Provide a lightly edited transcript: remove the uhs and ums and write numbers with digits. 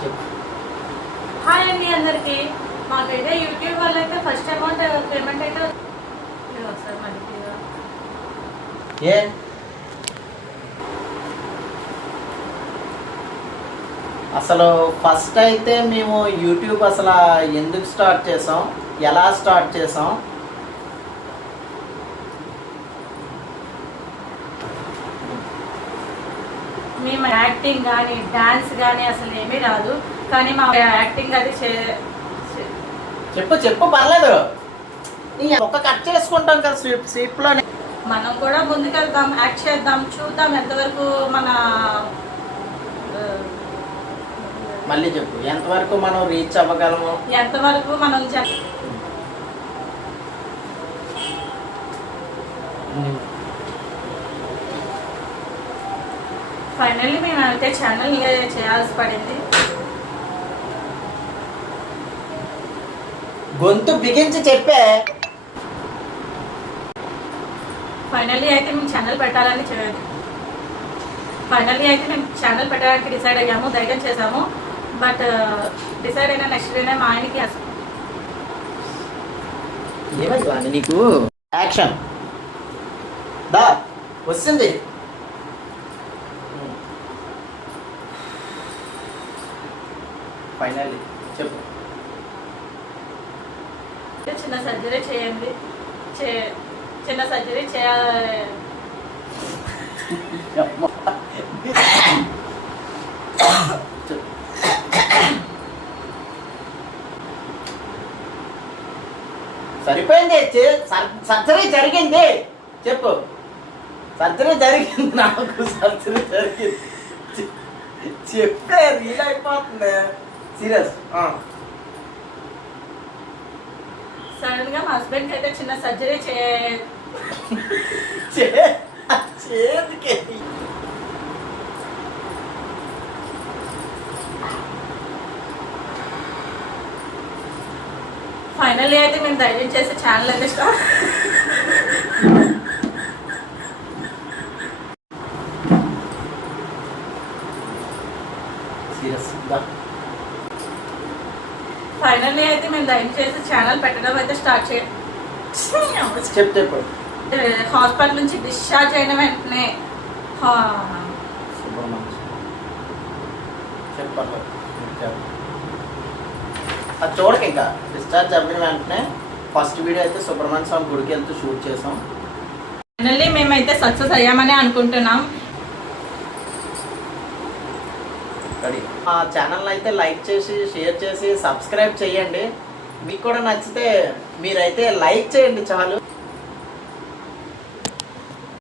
Hi అండి అందరికి. మాకైతే యూట్యూబ్ వాళ్ళు అయితే ఫస్ట్ అమౌంట్ పేమెంట్ అయితే ఒకసారి మళ్ళీ ఏ అసలు ఫస్ట్ అయితే మేము యూట్యూబ్ అసలు ఎందుకు స్టార్ట్ చేసాం, ఎలా స్టార్ట్ చేసాం, మేము యాక్టింగ్ కానీ డాన్స్ కానీ అసలు ఏమీ రాదు. కానీ మా యాక్టింగ్ అది చెప్పు చెప్పు పర్లేదు. ఒక కట్ చేసుకుంటాం కదా స్వీప్లోనే. మనం కూడా ముందుకెళ్దాం, యాక్ట్ చేద్దాం, చూద్దాం ఎంతవరకు మన మళ్ళీ చెప్పు ఎంతవరకు మనం రీచ్ అవ్వగలము, ఎంతవరకు మనం ఫైనల్లీ మేము అయితే ఛానల్ చేయాల్సి పడింది. గొంతు బిగించి చెప్పే. ఫైనల్లీ అయితే మేము ఛానల్ పెట్టాలని ఛానల్ పెట్టడానికి డిసైడ్ అయ్యాము, ధైర్యం చేసాము. బట్ డిసైడ్ అయినా నెక్స్ట్ డేనే మా ఆయనకి ఏమైంది నీకు యాక్షన్ దా వస్తుంది. ఫైనల్లీ చెప్పు. చిన్న సర్జరీ చేయండి, చిన్న సర్జరీ చేయాలి. సరిపోయింది. సర్జరీ జరిగింది చెప్పు. సర్జరీ జరిగింది, నాకు సర్జరీ జరిగింది చెప్పే. రీల్ అయిపోతుంది సీరియస్. సడన్ గా మా హస్బెండ్ అయితే చిన్న సర్జరీ చేతికి ఫైనల్లీ అయితే మేము ధైర్యం చేసి ఛానల్ అయితే స్టార్ట్. ఫైనల్లీ అయితే మేము ధైర్యం చేసి ఛానల్ పెట్టడం అయితే స్టార్ట్ చెప్పు. హాస్పిటల్ నుంచి డిశ్చార్జ్ అయిన వెంటనే అది చూడక ఇంకా డిశ్చార్జ్ అయిన వెంటనే ఫస్ట్ వీడియో అయితే సుబ్రహ్మణ్య స్వామి గుడికి వెళ్తూ షూట్ చేసాం. ఫైనల్లీ మేమైతే సక్సెస్ అయ్యామని అనుకుంటున్నాం. మా ఛానల్ అయితే లైక్ చేసి షేర్ చేసి సబ్స్క్రైబ్ చేయండి. మీకు కూడా నచ్చితే మీరైతే లైక్ చేయండి చాలు.